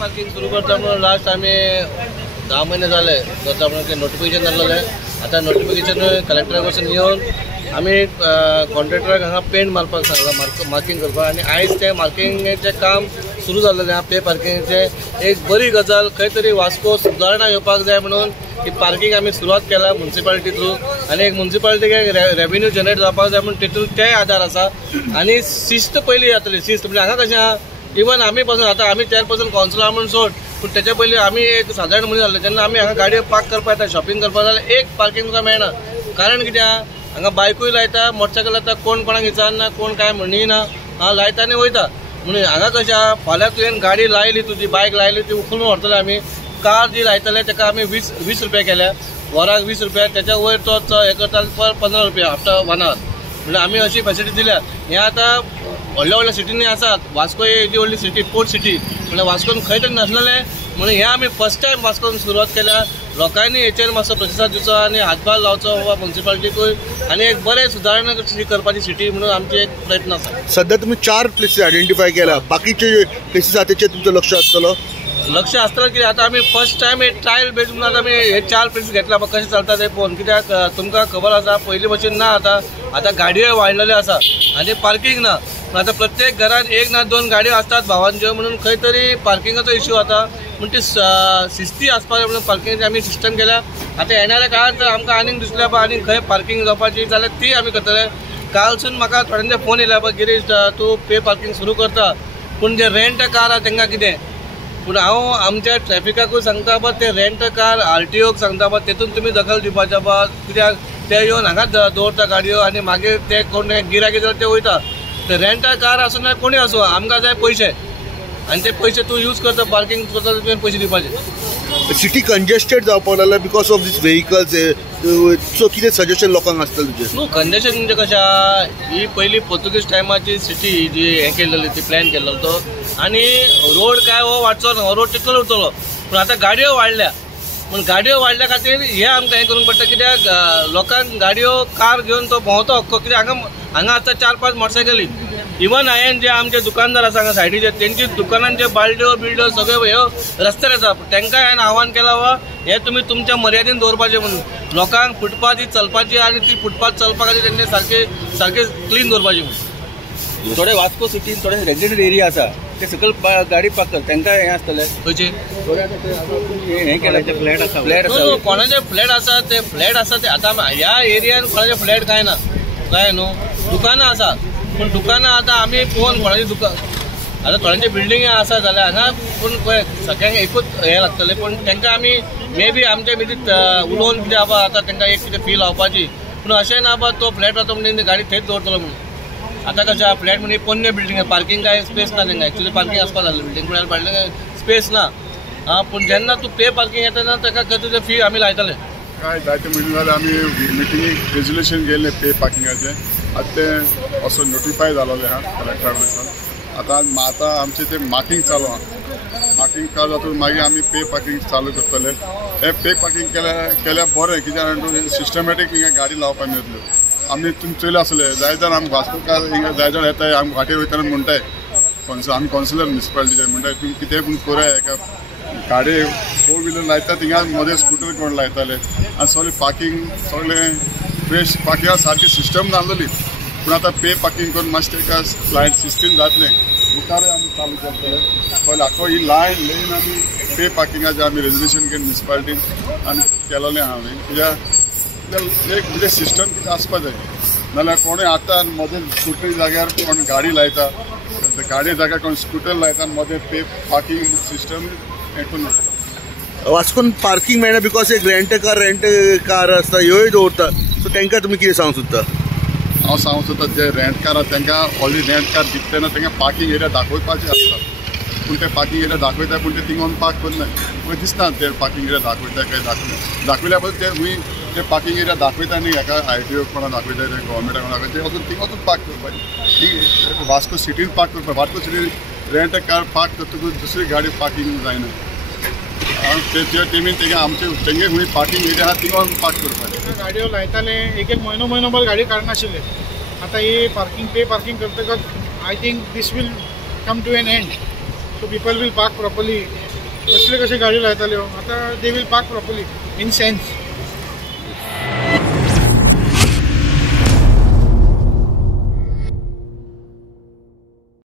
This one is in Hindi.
पार्किंग सुरू करता म्हणून लास्ट आम्ही 10 महिने झाले करता म्हणून ते नोटिफिकेशन जाल्लें. आता नोटिफिकेशन कलेक्टरा कडसून येवन आमी कॉन्ट्रॅक्टराक हांगा पेंट मारपाक सांगला, मार्किंग करपाक. आनी आयज ते मार्किंगेचें काम सुरू जाल्लें आहा. पे पार्किंगेचें एक बरी गजाल, खंय तरी वास्को सुदारणा येवपाक जाय म्हणून ही पार्किंग आमी सुरवात केला म्युन्सिपालिटी थ्रू. आनी एक म्युन्सिपालिटीक एक रेव्हेन्यू जनरेट जावपाक जाय म्हणून तेतून तेय आधार आसा. आनी शिस्त पयली जातली. शिस्त म्हणजे हांगा कशें आहा, इवन आमी पासून आतां आमी चेअरपर्सन कावन्सिलर म्हणून सोड, पूण तेच्या पयलीं आमी एक सादारण मनीस जाल्ले. जेन्ना आमी हांगा गाडयो पार्क करपाक येता, शॉपिंग करपाक जाल्यार एक पार्किंग तुका मेळना. कारण कित्याक हांगा बायकूय लायता, मोटरसायकल लायता, कोण कोणाक विचारना, कोण काय म्हणिना, लायता आनी वयता. म्हणून हांगा कशें आहा, फाल्यां तुवें गाडी लायली, तुजी बायक लायली, ती उखलून व्हरतले आमी. कार जी लायतले ताका आमी 20 रुपया केल्या, वराक 20 रुपया. त्याच्या वयर तो हे करता पर 15 रुपया आफ्टर 1 आवर. म्हणजे आमी अशी फॅसिलिटी दिल्या. हे आतां व्हडल्या व्हडल्या सिटींनी आसात. वास्को ही व्हडली सिटी, पोर्ट सिटी, म्हणजे वास्कोन खंय तरी नासलेलें. म्हणून हे आमी फर्स्ट टायम वास्कोन सुरवात केल्या. लोकांनी हेचेर मातसो प्रतिसाद दिवचो आनी हातभार लावचो वा म्युन्सिपालिटीकूय, आनी एक बरें सुदारणा करपाची सिटी म्हणून आमचे एक प्रयत्न आसा. सध्या तुम्ही 4 प्लेसीस आयडेंटिफाय केला, बाकीचे प्लेसीस आहा तेचेर तुमचो लक्ष आसतलो? लक्ष आसतलें की आतां आमी फर्स्ट टायम एक ट्रायल बेज म्हणून आतां आमी हे 4 प्लेसीस घेतला. कशें चलता ते पळोवन. कित्याक तुमकां खबर आसा पयलीं भशेन ना, आतां गाडयो वाडलेल्यो आसा आनी पार्किंग ना. आता प्रत्येक घरात 1 ना 2 गाडयो असतात भावांच्यो. म्हणून खंय तरी पार्किंगाचो इश्यू आता. म्हणून ती शिस्ती आसपाक जाय म्हणून पार्किंगाची आमी सिस्टम केल्या. आता येणाऱ्या काळात जर आमकां आनीक दिसल्या पळय आनीक खंय पार्किंग जावपाची जाल्यार ती आमी करतले. कालसून म्हाका थोड्यांचे फोन येयला पळय, गिरीश तूं पे पार्किंग सुरू करता, पूण जे रेंट कार आहा तांकां कितें. पूण हांव आमच्या ट्रॅफिकाकूय सांगता पळय, ते रेंट कार RTOक सांगता पळय, तेतून तुमी दखल दिवपाचें पळय. कित्याक ते येवन हांगाच दवरता गाडयो आनी मागीर ते कोण गिरायक येता ते वयता. ते रेंटा कार आसूं ना कोणी आसूं, आमकां जाय पयशे, आनी ते पयशे तूं यूज करता, पार्किंग करता, तुवें पयशे दिवपाचे. सिटी कंजेस्टेड जावपाक लागला बिकॉज ऑफ दीस व्हेकल्स. सो कितें सजेशन लोकांक आसतलें तुजें? न्हू, कंजेशन म्हणजे कशें आहा, ही पयली पोर्तुगीज टायमाची सिटी जी हें केल्लेली, ती प्लॅन केल्लो तो. आनी रोड काय हो वाडचो ना, रोड तितलोच उरतलो. पूण आतां गाडयो वाडल्या. पूण गाडयो वाडल्या खातीर हे आमकां हें करूंक पडटा. कित्याक लोकांक गाडयो कार घेवन तो भोंवतो हक्को. कित्याक हांगा आतां 4-5 मोटरसायकली. इवन हांवें जे आमचे दुकानदार आसा हांगा सायडीचे, तेंची दुकानांचे बालड्यो बिल्ड्यो सगळ्यो ह्यो रस्त्यार आसा. तांकां हांवें आव्हान केलां वा हे तुमी तुमच्या मर्यादेन दवरपाचें म्हणून. लोकांक फुटपाथ ही चलपाची आनी ती फुटपाथ चलपा खातीर तेंचे सारके क्लीन दवरपाचें म्हणून. थोडे वास्को सिटीन थोडे रेजिडेंट एरिया आसा ते सकयल गाडी पार्क करता, तांकां हें आसतलें खंयचे हें केलें ते फ्लॅट आसा. कोणाचे फ्लॅट आसा ते फ्लॅट आसा ते. आतां ह्या एरियान कोणाचे फ्लॅट काय ना, काय न्हू. दुकानां आसा, पूण दुकानां आतां आमी पळोवन कोणाची दुकान आतां थोड्यांचे बिल्डिंग आसा जाल्यार हांगा पूण पळय सगळ्यांक एकूच हें लागतलें. पूण तांकां आमी मे बी आमच्या भितर उलोवन कितें आसा आतां तांकां एक कितें फील लावपाची. पूण अशें ना बा तो फ्लॅट वता म्हणजे गाडी थंयच दवरतलो म्हणून. आतां कशें आहा, फ्लॅट म्हणजे पोन्ने बिल्डिंग, पार्किंग काय स्पेस ना तांकां. एक्चुअली पार्किंग आसपाक जाय बिल्डिंग, पूण बिल्डिंग स्पेस ना. पूण जेन्ना तूं पे पार्किंग येता तेन्ना ताका खंय तुजें फी आमी लायतले. काय जायते म्हयने जाले आमी मिटिंगेक रेजोल्युशन गेल्लें पे पार्किंगाचें. आतां तें असो नोटिफाय जालोलें आहा कलेक्टरा कडच्यान. आतां आमचें तें मार्किंग चालू आहा. मार्किंग चालू जातून मागीर आमी पे पार्किंग चालू करतले. हे पे पार्किंग केल्यार बरें, कित्याक सिस्टमॅटीक हिंगा गाडी लावपाक मेळटल्यो. आमी तुमी चोयले आसले जाय जाण आमी वास्कोकार हिंगा जाय जाण येताय, आमी घाटीर वयताना म्हणटाय आमी कावन्सिलर म्युन्सिपालिटीचे म्हणटाय तुमी कितेंय पूण कराय. एका गाडी 4 व्हिलर लायता थिंगा मदें स्कूटर कोण लायताले आनी सगळें पार्किंग सगळें फ्रेश पार्किंगा सारकी सिस्टम नासली. पूण आतां पे पार्किंग करून मातशें एका क्लायंट सिस्टम जातलें. मुखार आमी चालू करतले. सगळें आख्खो ही लायन आमी पे पार्किंगाचें आमी रेजोल्युशन घेवन म्युन्सिपालिटीन आनी केलोलें आहा हांवें. कित्याक एक म्हणजे सिस्टम कितें आसपा जाय. नाल्यार कोणूय आता मदें स्कूटर जाग्यार कोण गाडी लायता, गाडी जाग्यार कोण स्कूटर लायता आनी मदें पे पार्किंग सिस्टम हें करून उडयता. वास्कोन पार्किंग मेळना बिकॉज एक रेंट कार आसता ह्योय दवरता. सो तांकां तुमी कितें सांगूंक सोदता? हांव सांगूंक सोदता जे रेंट कार आसा तांकां ऑलरेडी रेंट कार दिता तेन्ना तांकां पार्किंग एरिया दाखोवपाचें आसता. पूण ते पार्किंग एरिया दाखयता पूण ते थिंगा पार्क करना. म्हाका दिसता ते पार्किंग एरिया दाखयता काय दाखयल्या बद्दल ते खंय ते पार्किंग एरिया दाखयता न्ही हेका RTO कोणा दाखयता ते गव्हर्मेंटाक दाखयता ते वचून थिंगा वचून पार्क करपाचें. वास्को सिटीन पार्क करपाक वास्को सिटीन रेंट कार पार्क करतकूच दुसरी गाडी पार्किंग जायना. त्या टिमीन तेंगे आमचे तेंगे खंय पार्किंग एरिया आहा थिंगा वचून पार्क करपाचें. गाडयो लायताले एक म्हयनोभर गाडी काडनाशिल्ले. आतां ही पार्किंग पे पार्किंग करतकच I think this will come to an end. So people will park properly कसले कशे गाडी लायताल्यो आतां they will park properly in sense